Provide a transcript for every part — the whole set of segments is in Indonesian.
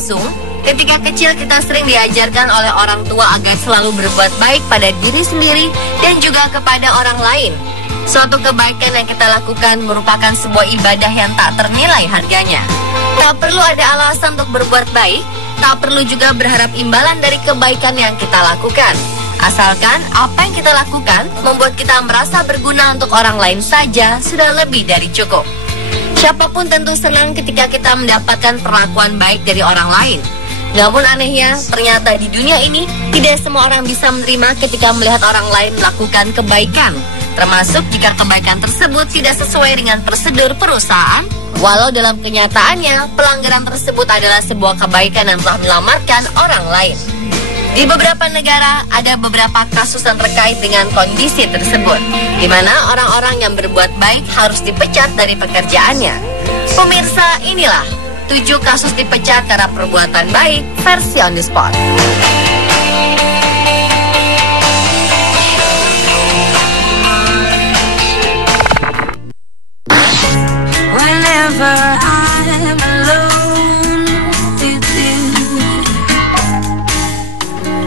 langsung, ketika kecil kita sering diajarkan oleh orang tua agar selalu berbuat baik pada diri sendiri dan juga kepada orang lain. Suatu kebaikan yang kita lakukan merupakan sebuah ibadah yang tak ternilai harganya. Tak perlu ada alasan untuk berbuat baik, tak perlu juga berharap imbalan dari kebaikan yang kita lakukan. Asalkan apa yang kita lakukan membuat kita merasa berguna untuk orang lain saja sudah lebih dari cukup. Siapapun tentu senang ketika kita mendapatkan perlakuan baik dari orang lain. Namun anehnya, ternyata di dunia ini tidak semua orang bisa menerima ketika melihat orang lain melakukan kebaikan, termasuk jika kebaikan tersebut tidak sesuai dengan prosedur perusahaan, walau dalam kenyataannya pelanggaran tersebut adalah sebuah kebaikan yang telah menyelamatkan orang lain. Di beberapa negara ada beberapa kasus yang terkait dengan kondisi tersebut, di mana orang-orang yang berbuat baik harus dipecat dari pekerjaannya. Pemirsa, inilah 7 kasus dipecat karena perbuatan baik versi On The Spot. Whenever I'm alone with you.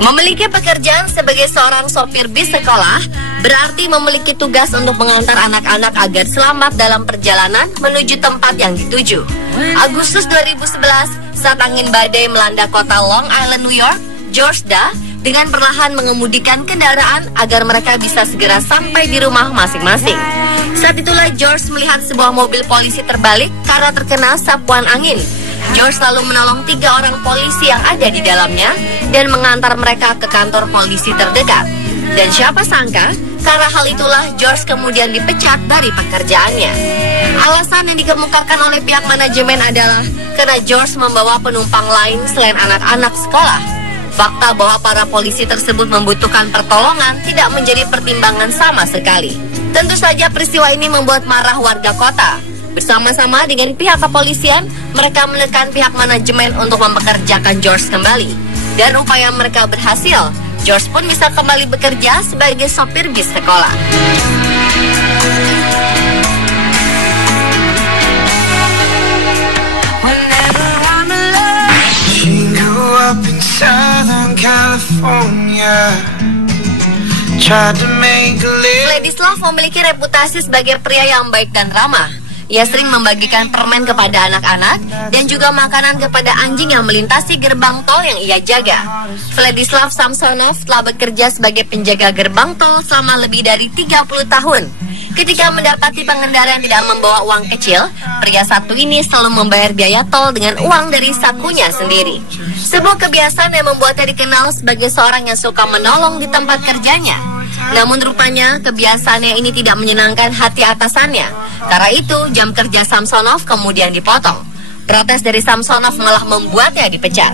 Memiliki pekerjaan sebagai seorang sopir bis sekolah berarti memiliki tugas untuk mengantar anak-anak agar selamat dalam perjalanan menuju tempat yang dituju. Agustus 2011, saat angin badai melanda kota Long Island, New York, George dengan perlahan mengemudikan kendaraan agar mereka bisa segera sampai di rumah masing-masing. Saat itulah George melihat sebuah mobil polisi terbalik karena terkena sapuan angin. George lalu menolong 3 orang polisi yang ada di dalamnya dan mengantar mereka ke kantor polisi terdekat. Dan siapa sangka, karena hal itulah George kemudian dipecat dari pekerjaannya. Alasan yang dikemukakan oleh pihak manajemen adalah karena George membawa penumpang lain selain anak-anak sekolah. Fakta bahwa para polisi tersebut membutuhkan pertolongan tidak menjadi pertimbangan sama sekali. Tentu saja peristiwa ini membuat marah warga kota. Bersama-sama dengan pihak kepolisian, mereka menekan pihak manajemen untuk mempekerjakan George kembali. Dan upaya mereka berhasil, George pun bisa kembali bekerja sebagai sopir bis sekolah. Vladislav memiliki reputasi sebagai pria yang baik dan ramah. Ia sering membagikan permen kepada anak-anak dan juga makanan kepada anjing yang melintasi gerbang tol yang ia jaga. Vladislav Samsonov telah bekerja sebagai penjaga gerbang tol selama lebih dari 30 tahun. Ketika mendapati pengendara yang tidak membawa uang kecil, pria satu ini selalu membayar biaya tol dengan uang dari sakunya sendiri. Sebuah kebiasaan yang membuatnya dikenal sebagai seorang yang suka menolong di tempat kerjanya. Namun rupanya kebiasaannya ini tidak menyenangkan hati atasannya. Karena itu jam kerja Samsonov kemudian dipotong. Protes dari Samsonov malah membuatnya dipecat.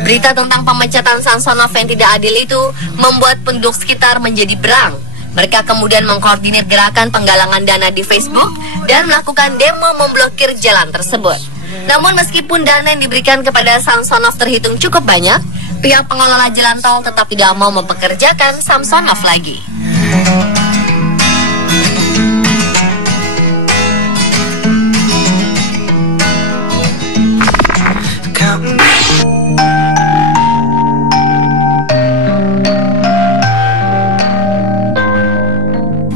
Berita tentang pemecatan Samsonov yang tidak adil itu membuat penduduk sekitar menjadi berang. Mereka kemudian mengkoordinir gerakan penggalangan dana di Facebook dan melakukan demo memblokir jalan tersebut. Namun meskipun dana yang diberikan kepada Samsonov terhitung cukup banyak, pihak pengelola jalan tol tetap tidak mau mempekerjakan Samsonov lagi.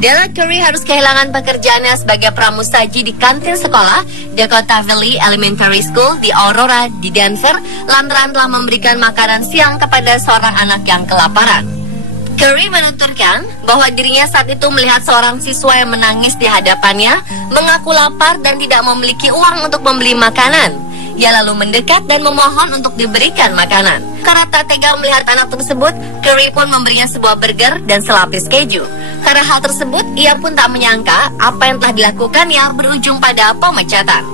Della Curry harus kehilangan pekerjaannya sebagai pramusaji di kantin sekolah Dakota Valley Elementary School di Aurora di Denver lantaran telah memberikan makanan siang kepada seorang anak yang kelaparan. Curry menuturkan bahwa dirinya saat itu melihat seorang siswa yang menangis di hadapannya mengaku lapar dan tidak memiliki uang untuk membeli makanan. Ia lalu mendekat dan memohon untuk diberikan makanan. Karena tak tega melihat anak tersebut, Curry pun memberinya sebuah burger dan selapis keju. Karena hal tersebut, ia pun tak menyangka apa yang telah dilakukannya berujung pada pemecatan.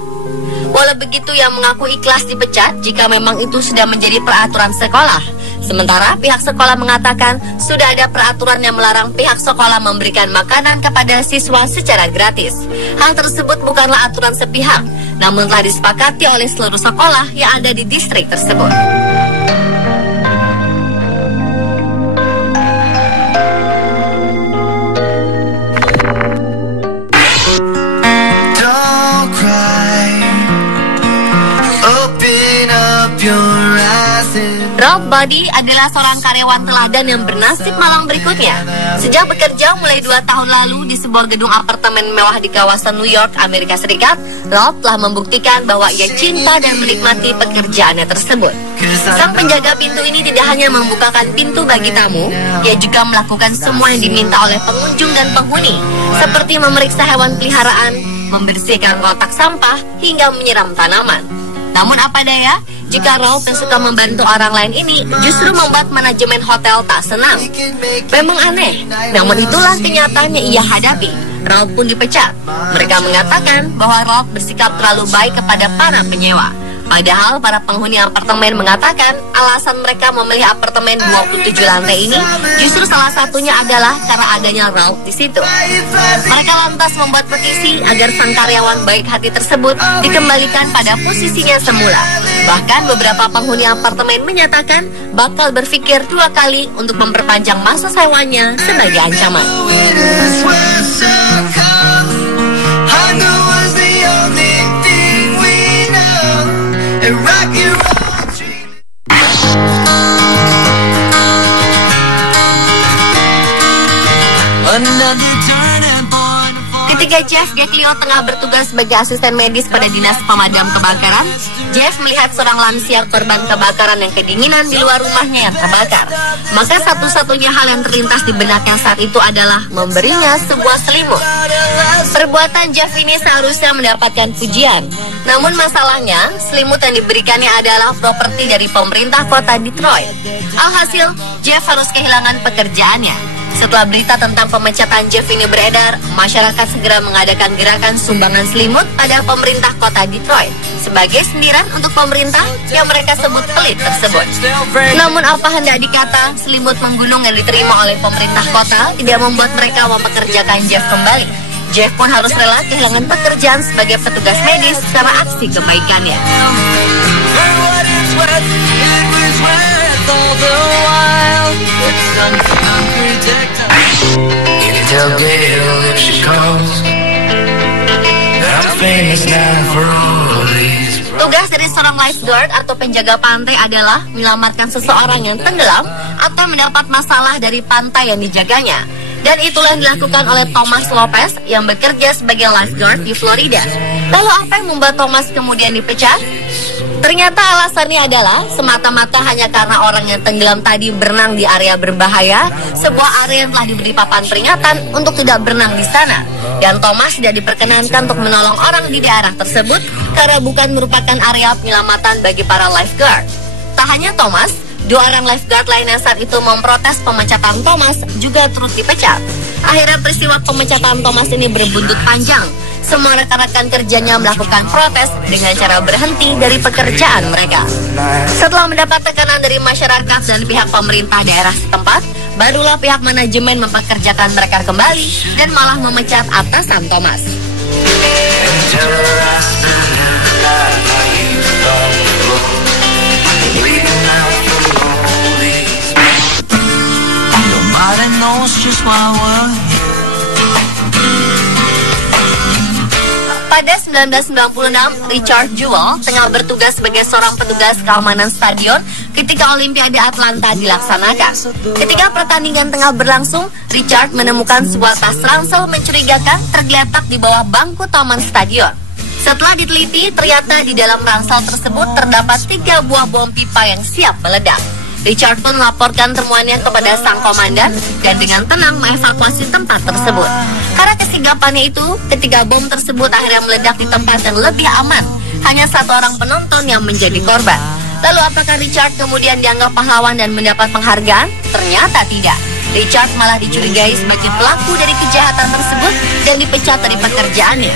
Walau begitu, ia mengaku ikhlas dipecat jika memang itu sudah menjadi peraturan sekolah. Sementara pihak sekolah mengatakan sudah ada peraturan yang melarang pihak sekolah memberikan makanan kepada siswa secara gratis. Hal tersebut bukanlah aturan sepihak, namun telah disepakati oleh seluruh sekolah yang ada di distrik tersebut. Don't cry, open up your Buddy adalah seorang karyawan teladan yang bernasib malang berikutnya. Sejak bekerja mulai 2 tahun lalu di sebuah gedung apartemen mewah di kawasan New York, Amerika Serikat, Ralph telah membuktikan bahwa ia cinta dan menikmati pekerjaannya tersebut. Sang penjaga pintu ini tidak hanya membukakan pintu bagi tamu, ia juga melakukan semua yang diminta oleh pengunjung dan penghuni, seperti memeriksa hewan peliharaan, membersihkan kotak sampah, hingga menyiram tanaman. Namun apa daya, jika Ralph yang suka membantu orang lain ini justru membuat manajemen hotel tak senang. Memang aneh, namun itulah kenyataan yang ia hadapi. Ralph pun dipecat. Mereka mengatakan bahwa Ralph bersikap terlalu baik kepada para penyewa. Padahal para penghuni apartemen mengatakan alasan mereka memilih apartemen 27 lantai ini justru salah satunya adalah karena adanya Ralph di situ. Mereka lantas membuat petisi agar sang karyawan baik hati tersebut dikembalikan pada posisinya semula. Bahkan beberapa penghuni apartemen menyatakan bakal berpikir 2 kali untuk memperpanjang masa sewanya sebagai ancaman. Ketika Jeff Gaglio tengah bertugas sebagai asisten medis pada dinas pemadam kebakaran, Jeff melihat seorang lansia korban kebakaran yang kedinginan di luar rumahnya yang terbakar. Maka satu-satunya hal yang terlintas di benaknya saat itu adalah memberinya sebuah selimut. Perbuatan Jeff ini seharusnya mendapatkan pujian. Namun masalahnya, selimut yang diberikannya adalah properti dari pemerintah kota Detroit. Alhasil, Jeff harus kehilangan pekerjaannya. Setelah berita tentang pemecatan Jeff ini beredar, masyarakat segera mengadakan gerakan sumbangan selimut pada pemerintah kota Detroit sebagai sindiran untuk pemerintah yang mereka sebut pelit tersebut. Namun apa hendak dikata, selimut menggunung yang diterima oleh pemerintah kota tidak membuat mereka mempekerjakan Jeff kembali. Jeff pun harus rela kehilangan pekerjaan sebagai petugas medis karena aksi kebaikannya. Tugas dari seorang lifeguard atau penjaga pantai adalah menyelamatkan seseorang yang tenggelam atau mendapat masalah dari pantai yang dijaganya. Dan itulah yang dilakukan oleh Thomas Lopez yang bekerja sebagai lifeguard di Florida. Lalu apa yang membuat Thomas kemudian dipecat? Ternyata alasannya adalah semata-mata hanya karena orang yang tenggelam tadi berenang di area berbahaya, sebuah area yang telah diberi papan peringatan untuk tidak berenang di sana. Dan Thomas tidak diperkenankan untuk menolong orang di daerah tersebut karena bukan merupakan area penyelamatan bagi para lifeguard. Tak hanya Thomas, 2 orang lifeguard lainnya saat itu memprotes pemecatan Thomas juga turut dipecat. Akhirnya peristiwa pemecatan Thomas ini berbuntut panjang. Semua rekan-rekan kerjanya melakukan protes dengan cara berhenti dari pekerjaan mereka. Setelah mendapat tekanan dari masyarakat dan pihak pemerintah daerah setempat, barulah pihak manajemen mempekerjakan mereka kembali dan malah memecat atasan Thomas. Pada 1996, Richard Jewell tengah bertugas sebagai seorang petugas keamanan stadion ketika Olimpiade Atlanta dilaksanakan. Ketika pertandingan tengah berlangsung, Richard menemukan sebuah tas ransel mencurigakan tergeletak di bawah bangku taman stadion. Setelah diteliti, ternyata di dalam ransel tersebut terdapat 3 buah bom pipa yang siap meledak. Richard pun melaporkan temuannya kepada sang komandan dan dengan tenang mengevakuasi tempat tersebut. Karena kesigapannya itu, ketika bom tersebut akhirnya meledak di tempat yang lebih aman, hanya 1 orang penonton yang menjadi korban. Lalu apakah Richard kemudian dianggap pahlawan dan mendapat penghargaan? Ternyata tidak. Richard malah dicurigai sebagai pelaku dari kejahatan tersebut dan dipecat dari pekerjaannya.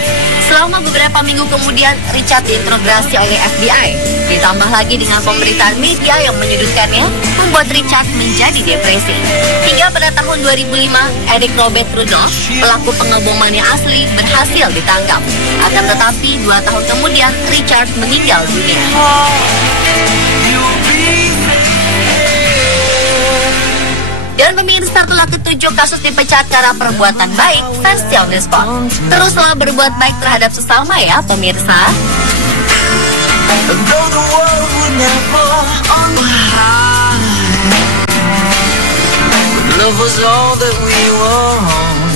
Selama beberapa minggu kemudian, Richard diinterogasi oleh FBI. Ditambah lagi dengan pemberitaan media yang menyudutkannya, membuat Richard menjadi depresi. Hingga pada tahun 2005, Eric Robert Rudolph, pelaku pengeboman yang asli, berhasil ditangkap. Akan tetapi 2 tahun kemudian, Richard meninggal dunia. Dan pemirsa, itulah ke-7 kasus dipecat karena perbuatan baik versi On The Spot. Teruslah berbuat baik terhadap sesama ya pemirsa. Love was all that we were.